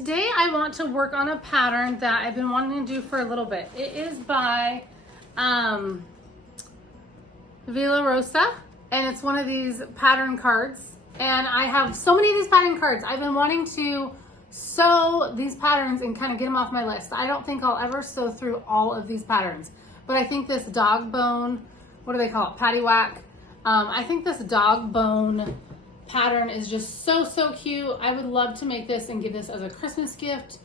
today I want to work on a pattern that I've been wanting to do for a little bit. It is by Villa Rosa, and it's one of these pattern cards. And I have so many of these pattern cards. I've been wanting to sew these patterns and kind of get them off my list. I don't think I'll ever sew through all of these patterns, but I think this dog bone, what do they call it? Paddywhack. I think this dog bone pattern is just so cute. I would love to make this and give this as a Christmas gift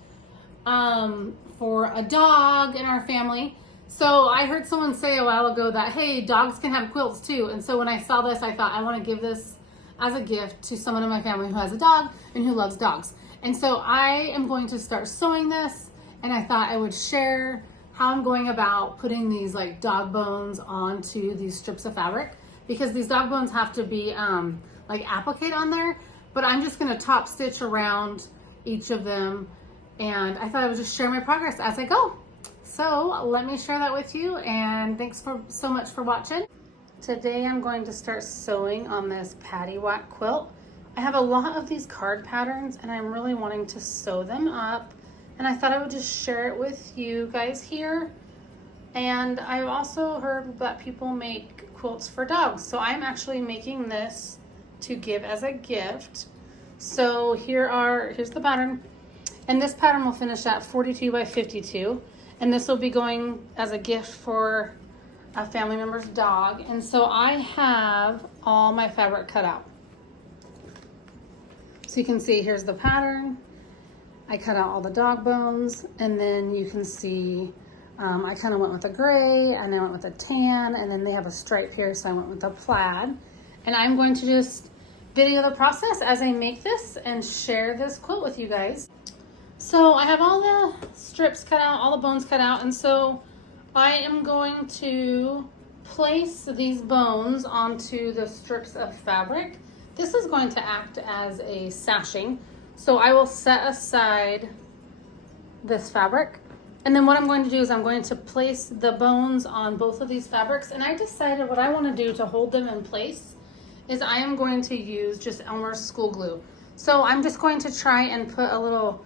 for a dog in our family. So I heard someone say a while ago that, hey, dogs can have quilts too. And so when I saw this, I thought I want to give this as a gift to someone in my family who has a dog and who loves dogs. And so I am going to start sewing this, and I thought I would share how I'm going about putting these like dog bones onto these strips of fabric, because these dog bones have to be like applique on there, but I'm just gonna top stitch around each of them, and I thought I would just share my progress as I go. So let me share that with you, and thanks so much for watching. Today I'm going to start sewing on this Paddywhack quilt. I have a lot of these card patterns and I'm really wanting to sew them up, and I thought I would just share it with you guys here. And I've also heard that people make quilts for dogs, so I'm actually making this to give as a gift. So here's the pattern, and this pattern will finish at 42 by 52, and this will be going as a gift for a family member's dog. And so I have all my fabric cut out. So you can see here's the pattern. I cut out all the dog bones, and then you can see I kind of went with a gray, and I went with a tan, and then they have a stripe here, so I went with a plaid. And I'm going to just video the process as I make this and share this quilt with you guys. So I have all the strips cut out, all the bones cut out, and so I am going to place these bones onto the strips of fabric. This is going to act as a sashing, so I will set aside this fabric. And then what I'm going to do is I'm going to place the bones on both of these fabrics, and I decided what I want to do to hold them in place is I am going to use just Elmer's school glue. So I'm just going to try and put a little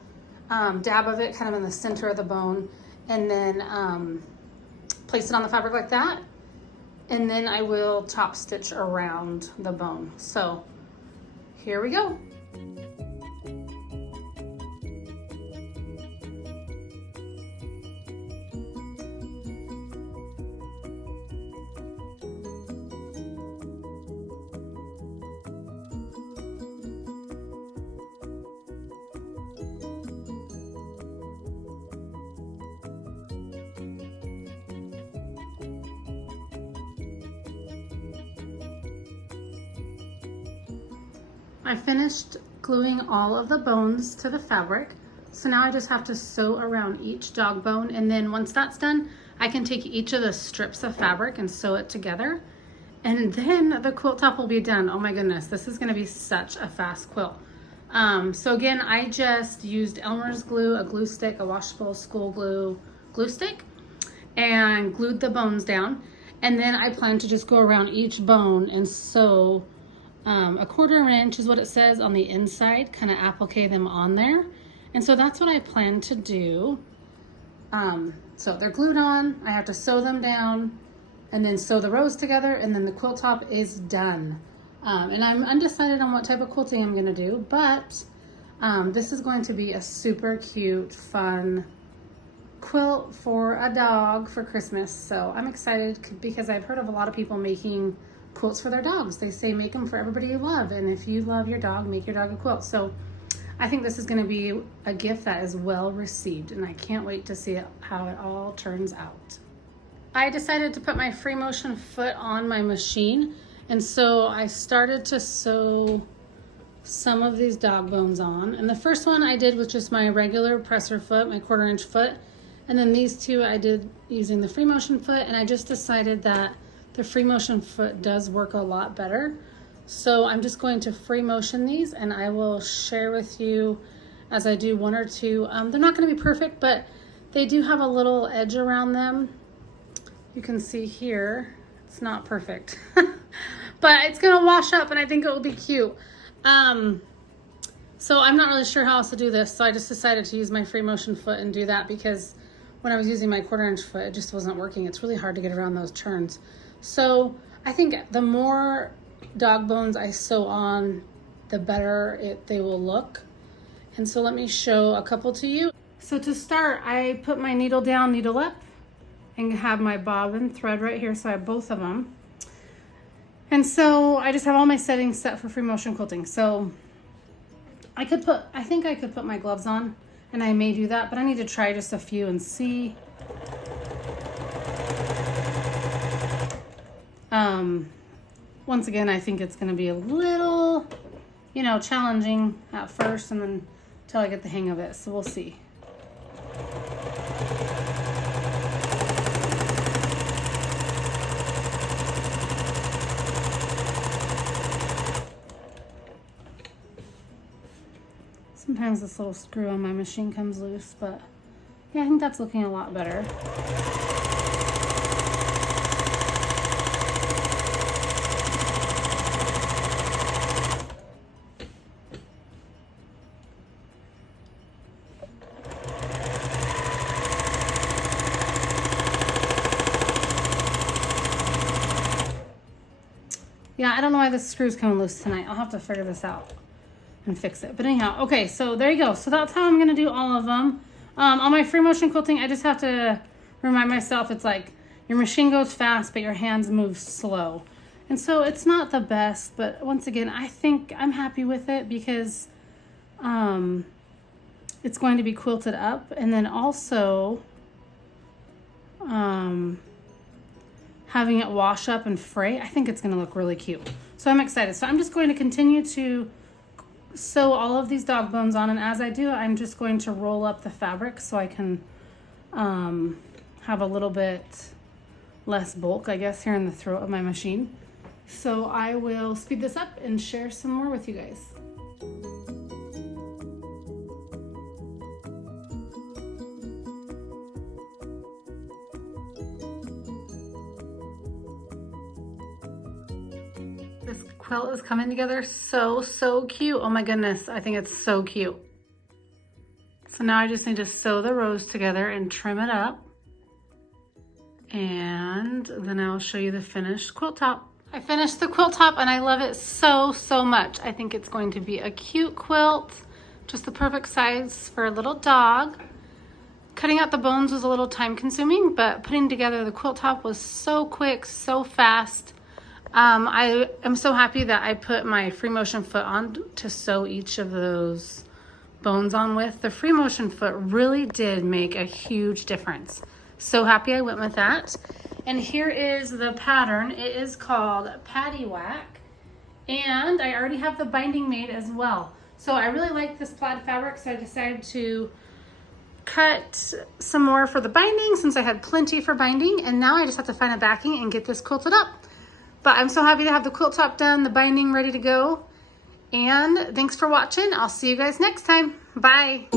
dab of it kind of in the center of the bone, and then place it on the fabric like that. And then I will top stitch around the bone. So here we go. I finished gluing all of the bones to the fabric, so now I just have to sew around each dog bone, and then once that's done, I can take each of the strips of fabric and sew it together, and then the quilt top will be done. Oh my goodness, this is going to be such a fast quilt. So again, I just used Elmer's glue, a glue stick, a washable school glue stick, and glued the bones down, and then I plan to just go around each bone and sew a 1/4 inch is what it says on the inside, kind of applique them on there. And so that's what I plan to do. So they're glued on, I have to sew them down and then sew the rows together, and then the quilt top is done. And I'm undecided on what type of quilting I'm gonna do, but this is going to be a super cute, fun quilt for a dog for Christmas. So I'm excited because I've heard of a lot of people making quilts for their dogs. They say make them for everybody you love, and if you love your dog, make your dog a quilt. So I think this is going to be a gift that is well received, and I can't wait to see how it all turns out. I decided to put my free motion foot on my machine, and so I started to sew some of these dog bones on. And the first one I did with just my regular presser foot, my 1/4 inch foot, and then these two I did using the free motion foot, and I just decided that the free motion foot does work a lot better. So I'm just going to free motion these, and I will share with you as I do one or two. They're not going to be perfect, but they do have a little edge around them. You can see here, it's not perfect, but it's going to wash up, and I think it will be cute. So I'm not really sure how else to do this, so I just decided to use my free motion foot and do that because when I was using my 1/4 inch foot, it just wasn't working. It's really hard to get around those turns. So I think the more dog bones I sew on, the better they will look. And so let me show a couple to you. So to start, I put my needle down, needle up, and have my bobbin thread right here, so I have both of them. And so I just have all my settings set for free motion quilting. So I think I could put my gloves on, and I may do that, but I need to try just a few and see. Once again, I think it's going to be a little, you know, challenging at first, and then until I get the hang of it. So we'll see. Sometimes this little screw on my machine comes loose, but yeah, I think that's looking a lot better. Yeah, I don't know why this screw's coming loose tonight. I'll have to figure this out and fix it. But anyhow, okay, so there you go. So that's how I'm gonna do all of them. On my free motion quilting, I just have to remind myself, it's like your machine goes fast, but your hands move slow. And so it's not the best, but once again, I think I'm happy with it because it's going to be quilted up, and then also having it wash up and fray, I think it's gonna look really cute. So I'm excited. So I'm just going to continue to sew all of these dog bones on, and as I do, I'm just going to roll up the fabric so I can have a little bit less bulk, I guess, here in the throat of my machine. So I will speed this up and share some more with you guys. This quilt is coming together so cute. Oh my goodness, I think it's so cute. So now I just need to sew the rows together and trim it up. And then I'll show you the finished quilt top. I finished the quilt top and I love it so much. I think it's going to be a cute quilt, just the perfect size for a little dog. Cutting out the bones was a little time consuming, but putting together the quilt top was so quick, so fast. I am so happy that I put my free motion foot on to sew each of those bones on with. The free motion foot really did make a huge difference. So happy I went with that. And here is the pattern. It is called Paddywhack, and I already have the binding made as well. So I really like this plaid fabric, so I decided to cut some more for the binding since I had plenty for binding, and now I just have to find a backing and get this quilted up. But I'm so happy to have the quilt top done, the binding ready to go. And thanks for watching. I'll see you guys next time. Bye.